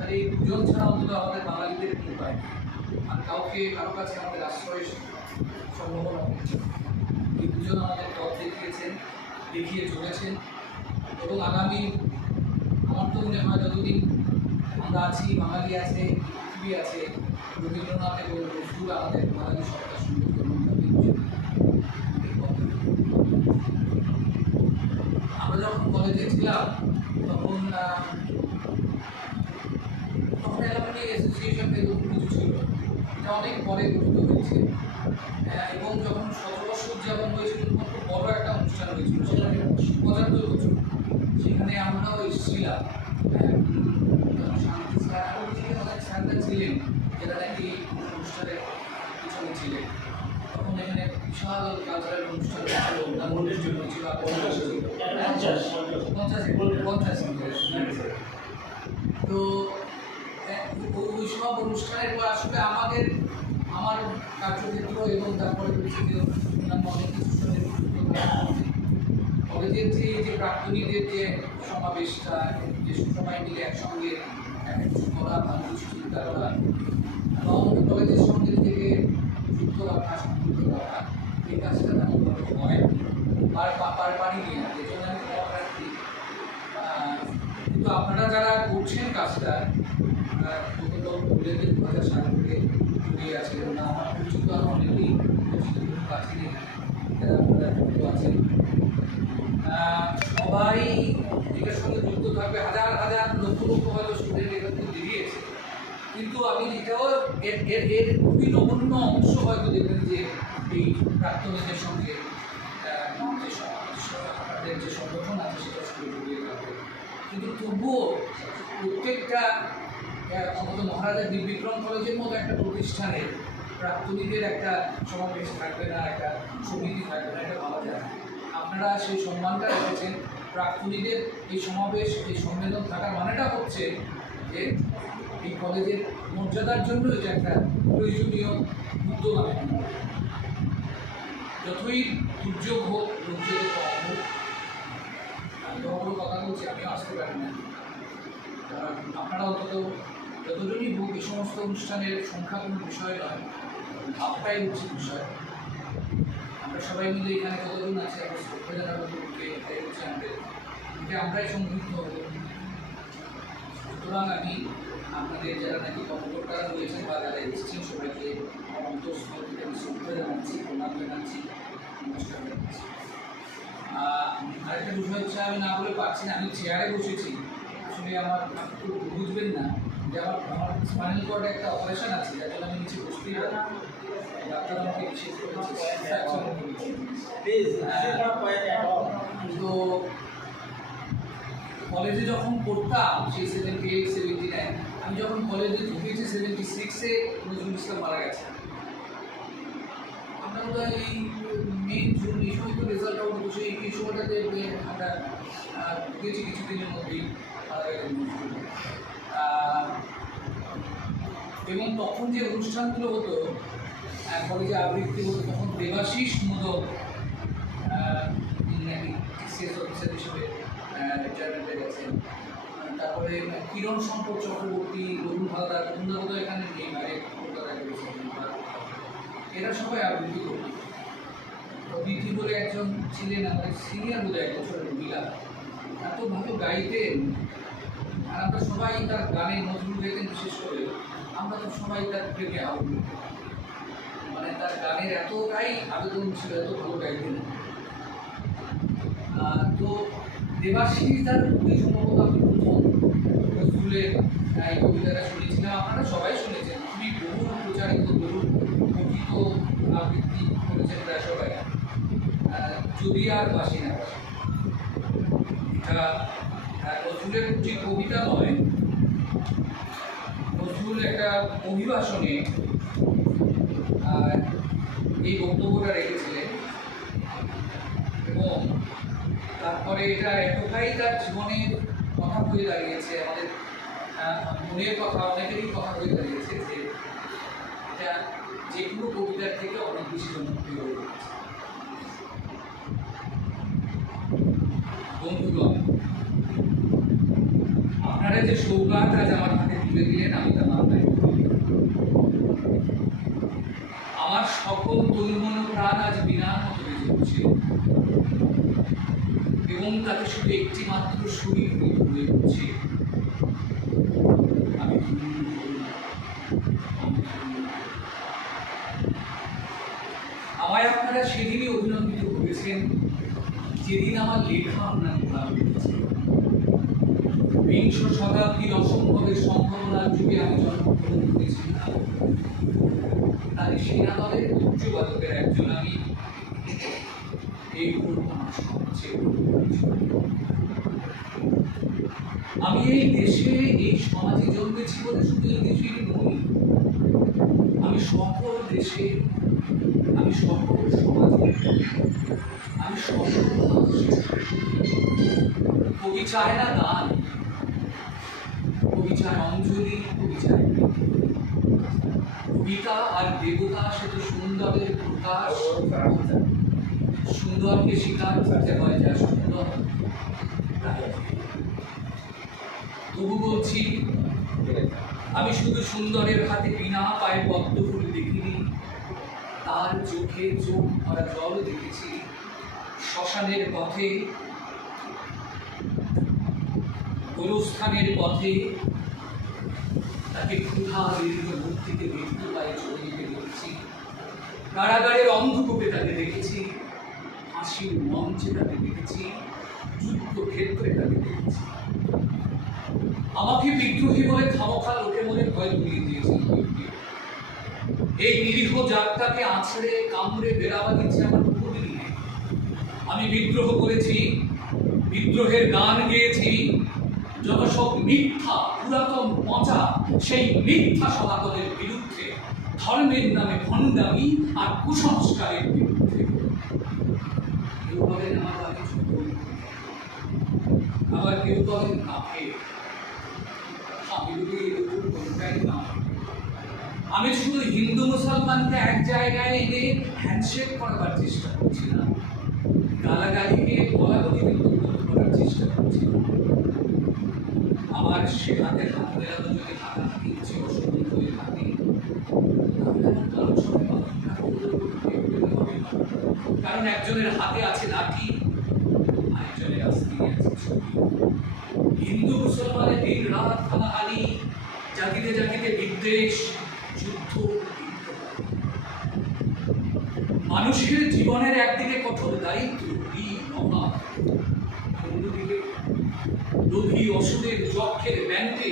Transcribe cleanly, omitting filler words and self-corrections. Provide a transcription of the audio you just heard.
আর এই দুজন ছাড়া অন্তত আমাদের বাঙালিদের কোনো উপায় নেই। আর কারো কাছে আমাদের আশ্রয়ের সম্ভাবনা নেই। এই দুজন আমাদের পথ দেখিয়ে চলেছেন এবং আগামী আমার তো মনে হয় যতদিন আমরা আছি, বাঙালি আছে, পৃথিবী আছে, রবীন্দ্রনাথ এবং নজরুল আমাদের বাঙালি সত্তা সুন্দর আমরা যখন কলেজে ছিলাম তখন অ্যালামনি অ্যাসোসিয়েশন এরকম কিছু ছিল, এটা অনেক পরে গঠিত হয়েছে এবং যখন 17 বছর উদযাপন হয়েছিল তখন খুব বড় একটা অনুষ্ঠান হয়েছিল, সেখানে 75 বছর, সেখানে আমরাও এসেছিলাম। শান্তি স্যার আরও অনেক স্যাররা ছিলেন যারা নাকি অনুষ্ঠানের পিছনে ছিলেন। তখন এখানে বিশাল কালচারাল অনুষ্ঠান হয়েছিল, অনুষ্ঠান হয়েছিল 50 তো ওই সব অনুষ্ঠানের পর আসলে আমার কার্যক্ষেত্র এবং তারপরে অনেক কিছুর সঙ্গে কলেজের যে প্রাক্তনীদের যে সমাবেশটা, যে সবাই মিলে একসঙ্গে কিছু করা, ভালো কিছু চিন্তা করা এবং কলেজের সঙ্গে থেকে যুক্ত রাখা, সংযুক্ত রাখা, এই কাজটা তেমনভাবে হয় পারি না, যে জন্য আমি রাখি। কিন্তু আপনারা যারা করছেন কাজটা বললেন যে 2000 সাল থেকে জড়িয়ে আছে এবং আমার পরিচিত আরও অনেকেই কাছে নেই যারা আপনারা যুক্ত আছেন, সবাই এটার সঙ্গে যুক্ত থাকবে। হাজার হাজার লক্ষ লক্ষ হয়তো স্টুডেন্ট এখান থেকে বেরিয়েছে, কিন্তু আমি এটাও এর খুবই নগণ্য অংশ হয়তো দেখবেন যে এই প্রাক্তনীদের সঙ্গে আপনাদের যে সংগঠন আছে সেটার সঙ্গে জড়িয়ে থাকবে। কিন্তু তবুও প্রত্যেকটা অন্তত মহারাজা বীরবিক্রম কলেজের মতো একটা প্রতিষ্ঠানের প্রাক্তনীদের একটা সমাবেশ থাকবে না, একটা সমিতি থাকবে না, এটা ভাবা যায়। আপনারা সেই সম্মানটা রেখেছেন। প্রাক্তনীদের এই সমাবেশ, এই সম্মেলন থাকার মানেটা হচ্ছে যে এই কলেজের মর্যাদার জন্য এটা একটা প্রয়োজনীয় উদ্যোগ। আমি যতই দুর্যোগ হোক, দুর্যোগের কম হোক, বড় কথা বলছি, আমিও আসতে পারি না, আপনারা অন্তত যতজনই হোক এই সমস্ত অনুষ্ঠানের সংখ্যা কোনো বিষয় নয়, ভাবটাই হচ্ছে বিষয়। আমরা সবাই মিলে এখানে কতজন আছে আমরা শ্রদ্ধা জানাবো, এটাই হচ্ছে আমরাই সমৃদ্ধ হব। সুতরাং আমি আপনাদের যারা নাকি কর্মকর্তারা রয়েছেন বা যারা এসেছেন সবাইকে অন্তঃস্থল থেকে আমি শ্রদ্ধা জানাচ্ছি, প্রণাম জানাচ্ছি, নমস্কার জানাচ্ছি। আরেকটা বিষয় হচ্ছে, আমি না বলে পারছি না, আমি চেয়ারে বসেছি, আসলে আমার বুঝবেন না যে আমার স্পাইনাল কর্ডে একটা অপারেশন আছে, যার জন্য আমি নিচে বসতেই পারি। ডাক্তার আমাকে বিশেষ করেছে। তো কলেজে যখন পড়তাম সেই 78, 79, আমি যখন কলেজে ঢুকেছি 76-এ নজরুল ইসলাম মারা গেছে। আমরা বোধ হয় এই জুন এই সময় তো রেজাল্ট আউট হচ্ছে, এই সময়টাতে আমরা ঢুকেছি কিছুদিনের মধ্যেই মারা গেছে নজরুল। এবং তখন যে অনুষ্ঠানগুলো হতো, কলেজে আবৃত্তি হতো, তখন দেবাশিস মোদক নাকি সিএস অফিসার হিসেবে রিটায়ারমেন্টে গেছেন, তারপরে কিরণ শঙ্কর চক্রবর্তী, রঘুন হালদার, রঘুনদা এখানে নেই, বাইরে কলকাতায় গেছেন, এরা সবাই আবৃত্তি করত। অদিতি বলে একজন ছিলেন আমাদের সিনিয়র বোধ 1 বছরের মহিলা, এত ভালো গাইতেন। আর আমরা সবাই তার গানে নজরুল গাইতেন, বিশেষ করে আমরা তো সবাই তার প্রেমে আবদ্ধ, মানে তার গানের এতটাই আবেদন ছিল, এত ভালো গাইতেন। তো দেবাশিস তার খুবই সম্ভবত আমি প্রথম নজরুলের এই কবিতাটা শুনেছিলাম, আপনারা সবাই শুনেছেন, খুবই বহু প্রচারিত, বহু কথিত আবৃত্তি করেছেন প্রায় সবাই। যদি আর বাসি না, এটা নজরুলের যে কবিতা নয়, নজরুল একটা অভিভাষণে এই বক্তব্যটা রেখেছিলেন এবং তারপরে এটা এতটাই তার জীবনের কথা হয়ে দাঁড়িয়েছে, আমাদের মনের কথা, অনেকেরই কথা হয়ে দাঁড়িয়েছে যে এটা যে কোনো কবিতার থেকে অনেক বেশি জনপ্রিয় হয়ে গেছে। বন্ধুগণ, আপনারা যে সৌগাত আজ আমার হাতে তুলে দিলেন, আমি তা মাথায় আমার সকল তৈমন প্রাণ আজ বিনার মতো বেজে উঠছে এবং তাতে শুধু একটি মাত্র সুরই হয়ে উঠছে, আমি আমায় আপনারা সেদিনই অভিনন্দিত করেছেন যেদিন আমার লেখা আপনাকে ভালো লেগেছে। বিংশ শতাব্দীর অসম্ভবের সম্ভাবনার যুগে আমি জন্মগ্রহণ করেছিলাম, তাই সেনাদলের উচ্চবাদকের একজন আমি। এই আমার সবচেয়ে আমি এই দেশে এই সমাজে জন্মেছি বলে শুধু এই দেশেরই নই, আমি সকল দেশে, আমি সকল সমাজে, আমি সকল মানুষের। কবি চায় না গান, কবি চায় অঞ্জলি, কবি চায় কবিতা আর দেবতা, সে তো সুন্দরের প্রকাশ। সুন্দরকে স্বীকার করতে হয় যা সুন্দর। তবু বলছি, আমি শুধু সুন্দরের হাতে বিনা পায়ে পদ্ম ফুল দেখিনি, তার চোখে চোখ ভরা জল দেখেছি। শ্মশানের পথে, গোরস্থানের পথে তাকে ক্ষুধা দীর্ঘ মূর্তিতে মৃত্যু পায়ে চলে যেতে দেখেছি। কারাগারের অন্ধকূপে তাকে দেখেছি, হাসির মঞ্চে তাকে দেখেছি, যুদ্ধক্ষেত্রে তাকে দেখেছি। আমাকে বিদ্রোহী বলে খামোখা লোকে মনে ভয় ধরিয়ে দিয়েছিল। এই নিরীহ জাতটাকে আছড়ে কামড়ে বেড়াবা দিচ্ছে আমার কোনোদিন নেই। আমি বিদ্রোহ করেছি, বিদ্রোহের গান গেয়েছি। যত সব মিথ্যা পুরাতন পচা, সেই মিথ্যা সনাতনের বিরুদ্ধে, ধর্মের নামে ভণ্ডামি আর কুসংস্কারের বিরুদ্ধে। কেউ বলেন আমার বাড়ি ছোট, আবার কেউ বলেন কাফে। আমি শুধু হিন্দু মুসলমানকে এক জায়গায় এনে হ্যান্ডশেক করাবার চেষ্টা করছিলাম, গালাগালিকে বলাবলি করার চেষ্টা করছিলাম। আমার সে হাতে হাত মেলানো যদি হাতাহাতি হচ্ছে অসুবিধা হয়ে থাকে, কারণ একজনের হাতে আছে লাঠি, আরেকজনের আস্তি আছে ছবি। হিন্দু মুসলমানের দিন রাত হানাহানি, জাতিতে জাতিতে বিদ্বেষ, যুদ্ধ। মানুষের জীবনের একদিকে কঠোর দারিদ্র, অভাব, অন্যদিকে লোভী অসুরের যক্ষের ব্যাংকে